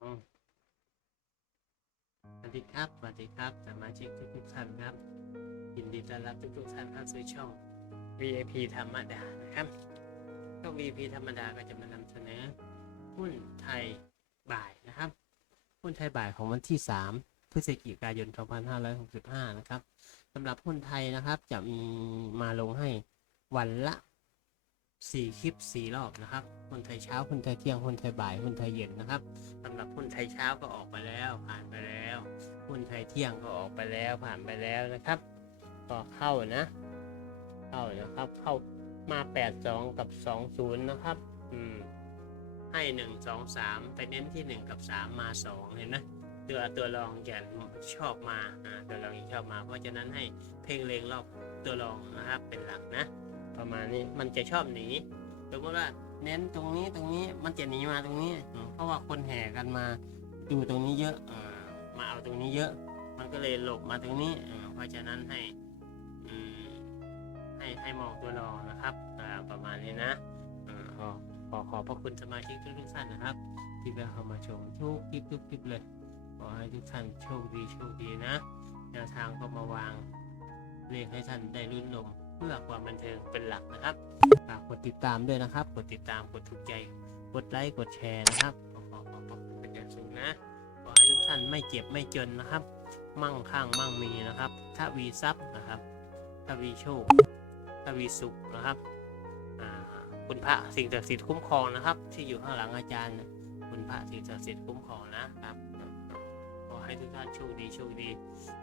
สวัสดีครับ สวัสดีครับสมาชิกทุกๆท่านครับ ยินดีต้อนรับทุกทุกๆท่านเข้าสู่ช่อง VIP ธรรมดานะครับช่อง VIP ธรรมดาก็จะมานำเสนอหุ้นไทยบ่ายนะครับ หุ้นไทยบ่ายของวันที่ 3 พฤศจิกายน 2565 นะครับสำหรับหุ้นไทยนะครับจะมีมาลงให้วันละ 4คลิป4รอบนะครับหุ้นไทยเช้าหุ้นไทยเที่ยงหุ้นไทยบ่ายหุ้นไทยเย็นนะครับสำหรับหุ้นไทยเช้าก็ออกไปแล้ว ผ่านไปแล้วหุ้นไทยเที่ยงก็ออกไปแล้วผ่านไปแล้วนะครับก็เข้านะ เข้านะครับ เข้ามา82กับ20นะครับ อืม ให้1 2 3ไปเน้นที่1กับ3มา2เห็นไหมตัวตัวรองจะชอบมาอ่าตัวรองชอบมา เพราะฉะนั้นให้เพ่งเลงรอบตัวรองนะครับเป็นหลักนะ ประมาณนี้ มันจะชอบหนีสมมติว่าเน้นตรงนี้ตรงนี้มันจะหนีมาตรงนี้ เพราะว่าคนแห่กันมาดูตรงนี้เยอะมาเอาตรงนี้เยอะ มันก็เลยหลบมาตรงนี้เพราะฉะนั้นให้ให้ให้มองตัวรองนะครับประมาณนี้นะขอขอขอบพระคุณสมาชิกทุกทุกๆท่านนะครับ ที่ได้เข้ามาชมทุกคลิปทุกคลิปเลยขอให้ทุกท่านโชคดีโชคดีนะแนวทางก็มาวางเลขให้ท่านได้รุ่นลม เพื่อความบันเทิงเป็นหลักนะครับฝากกดติดตามด้วยนะครับ กดติดตามกดถูกใจ กดไลค์กดแชร์นะครับขอขอขอขอบคุณเป็นอย่างสูงนะขอให้ทุกท่านไม่เจ็บไม่จนนะครับ มั่งคั่งมั่งมีนะครับถ้าวีทรัพย์นะครับถ้าวีโชคถ้าวีสุขนะครับคุณพระสิ่งศักดิ์สิทธิ์คุ้มครองนะครับ ที่อยู่ข้างหลังอาจารย์ คุณพระสิ่งศักดิ์สิทธิ์คุ้มครองนะครับขอให้ทุกท่านโชคดีโชคดี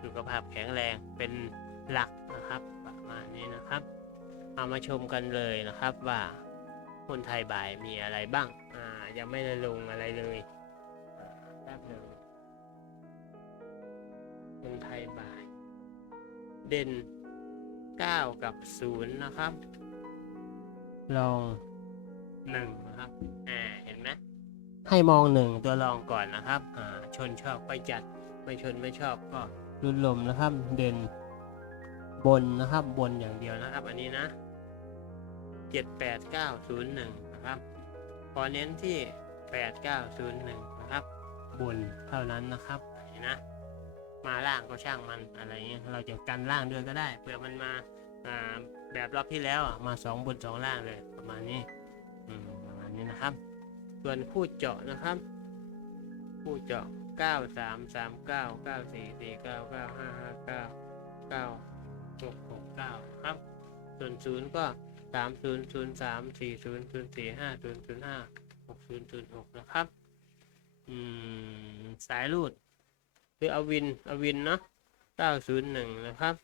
สุขภาพแข็งแรงเป็นหลักนะครับ มาณนี้นะครับ เอามาชมกันเลยนะครับว่าคนไทยบ่ายมีอะไรบ้าง อ่า ยังไม่ได้ลงอะไรเลยแป๊บหนึ่งคนไทยบ่าย เด่น 9 กับ 0 นะครับ ลอง 1 นะครับ อ่า เห็นไหมให้มองหนึ่งตัวรองก่อนนะครับ อ่า ชนชอบก็จัด ไม่ชนไม่ชอบก็รุนลมนะครับ เด่น บนนะครับบนอย่างเดียวนะครับ อันนี้นะเจ็ดแปดเก้าศูนย์หนึ่งนะครับพอเน้นที่แปดเก้าศูนย์หนึ่งนะครับ บนเท่านั้นนะครับเห็นนะ มาล่างก็ช่างมันอะไรเงี้ยเราจะกันล่างด้วยก็ได้เผื่อมันมาอ่าแบบรอบที่แล้วอะมาสองบนสองล่างเลยประมาณนี้อืมประมาณนี้นะครับ ส่วนคู่เจาะนะครับ คู่เจาะ9 3 3 9 9 4 4 9 9 ส่วนศูนย์ก็3 0 0 3 4 0 0 4 5 0 0 5 6 0 0 6นะครับ อืม สายรูดหรือเอาวินเอาวินเนาะ901นะครับ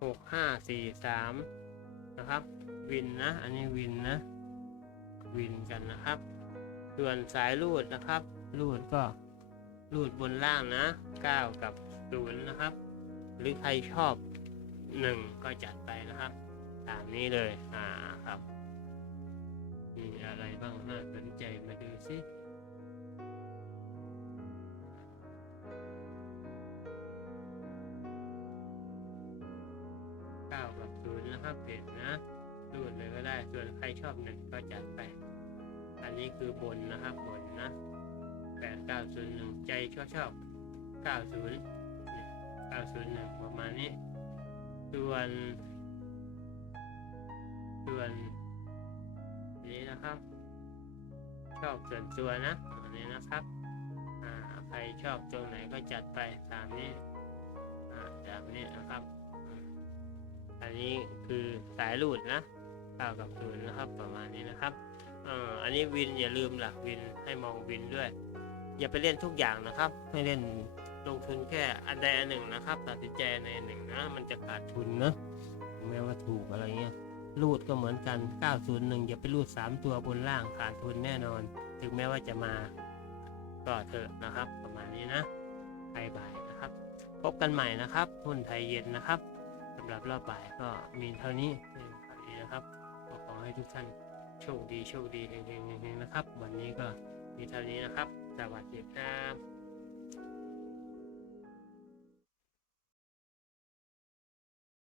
6543นะครับ วินนะ อันนี้วินนะ วินกันนะครับ ส่วนสายรูดนะครับ รูดก็รูดบนล่างนะ 9 กับ 0 นะครับ หรือใครชอบ 1ก็จัดไปนะครับ ตามนี้เลยอ่าครับ มีอะไรบ้างน่าสนใจมาดูสิ9กับ0นย์นะครับเด็ดนะรูดเลยก็ได้ ส่วนใครชอบ1ก็จัดไป อันนี้คือบนนะครับบนนะแปดเก้าศูนย์หนึ่งใจชอบชอบเก้าศูนย์เก้าศูนย์หนึ่งประมาณนี้ ส่วน ส่วน นี้นะครับ ชอบส่วนตัวนะอันนี้นะครับใครชอบตรงไหนก็จัดไปตามนี้อ่าตามนี้นะครับ อันนี้คือสายรูดนะเก้ากับศูนย์นะครับประมาณนี้นะครับอันนี้วินอย่าลืมหล่ะวินให้มองวินด้วย อย่าไปเล่นทุกอย่างนะครับ ให้เล่น ลงทุนแค่อันใดอันหนึ่งนะครับ ตัดสินใจในหนึ่งนะ มันจะขาดทุนนะถึงแม้ว่าถูกอะไรเงี้ยรูดก็เหมือนกัน 901 อย่าไปรูด 3 ตัวบนล่างขาดทุนแน่นอน ถึงแม้ว่าจะมาก็เถอะนะครับ ประมาณนี้นะไทยบ่ายนะครับ พบกันใหม่นะครับหุ้นไทยเย็นนะครับสำหรับรอบบ่ายก็มีเท่านี้เท่านี้นะครับขอให้ทุกท่านโชคดีโชคดีเฮงๆๆนะครับ วันนี้ก็มีเท่านี้นะครับ สวัสดีครับ